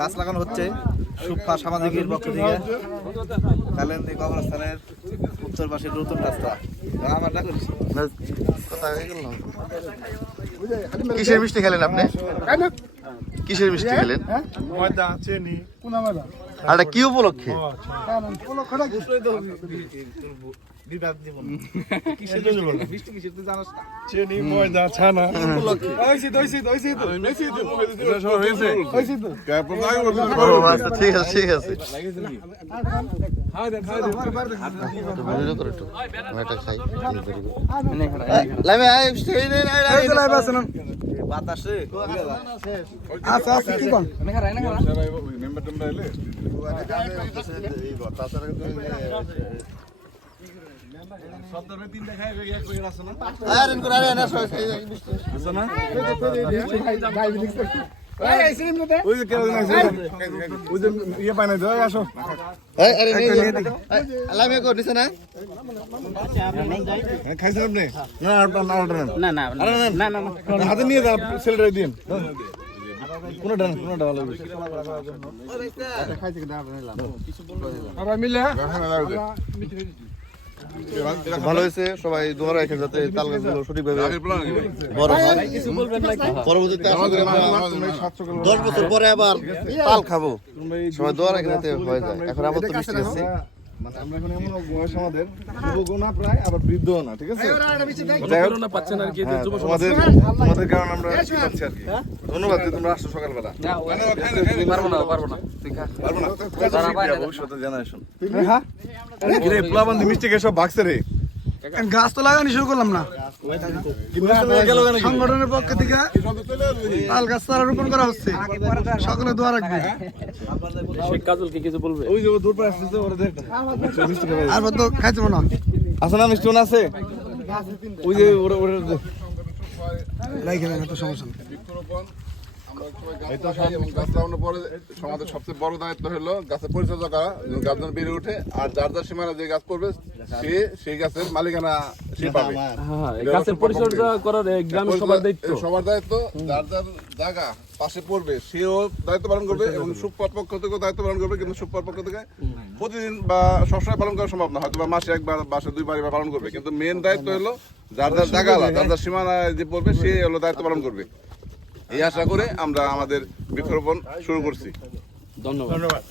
গাছ লাগানো হচ্ছে সুফা সামাজিকের পক্ষ থেকে। কালেন্দি কবরস্থানের উত্তর পাশে নতুন রাস্তা। আমার ডাক করেছি কিসের মিষ্টি খেলেন আপনি? কিসের মিষ্টি খেলেন? ময়দা চিনি। আর কি উপলক্ষে? ময়দা ছানা। এটা সব হয়েছে? আচ্ছা, ঠিক আছে ঠিক আছে। খাই। বাতাসে আরে, এরকম করে, আরে, না, সবাই খাই, এই, মিষ্টি। ইয়ে পাই না না হাতে নিয়ে ছেলেটাই দিন কোনটা কোনটা ভালো বেশি ভালো হয়েছে সবাই দোয়া রাখে যাতে তাল গাছগুলো সঠিকভাবে বড় হয়। পরবর্তীতে দশ বছর পরে আবার তাল খাব। সবাই দোয়া রাখে যাতে হয়ে যায়। এখন আবার তো বৃষ্টি আসছে মানে আমরা এখন এমন বয়স আমাদের যুবকও না প্রায় আবার বৃদ্ধও না ঠিক আছে? পাচ্ছেন আর কি হ্যাঁ, তোমাদের তোমাদের কারণে আমরা পাচ্ছি আর কি। ধন্যবাদ যে তোমরা আসছো সকালবেলা। পারব না পারব না পারব ভবিষ্যতে জেনারেশন হ্যাঁ মিষ্টি সব রে। গাছ তো লাগানি শুরু করলাম না। সংগঠনের পক্ষ থেকে তাল গাছ তারা রোপণ করা হচ্ছে। সকলে দোয়া রাখবে শেখ কাজল কি কিছু বলবে? ওই যে দূর আসছে ওরা দেখ। আর তো খাইতে না আছে না মিষ্টি আছে? ওই যে ওরা ওরা লাইক এত সমস্যা এই তো এবং গাছ লাগানোর পরে সমাজের সবচেয়ে বড় দায়িত্ব হলো গাছের পরিচর্যা করা গাছ যেন বেড়ে ওঠে আর যার যার সীমানা যে গাছ পড়বে সে সেই গাছের মালিকানা সে পাবে। হ্যাঁ গাছের পরিচর্যা করার গ্রামের সবার দায়িত্ব। সবার দায়িত্ব যার যার জায়গা পাশে পড়বে সেও দায়িত্ব পালন করবে এবং সুপার পক্ষ থেকেও দায়িত্ব পালন করবে কিন্তু সুপার পক্ষ থেকে প্রতিদিন বা সবসময় পালন করা সম্ভব না হয়তো বা মাসে একবার মাসে দুইবার এবার পালন করবে কিন্তু মেন দায়িত্ব হলো যার যার জায়গা যার যার সীমানায় যে পড়বে সে হলো দায়িত্ব পালন করবে। এই আশা করে আমরা আমাদের বৃক্ষরোপণ শুরু করছি। ধন্যবাদ ধন্যবাদ।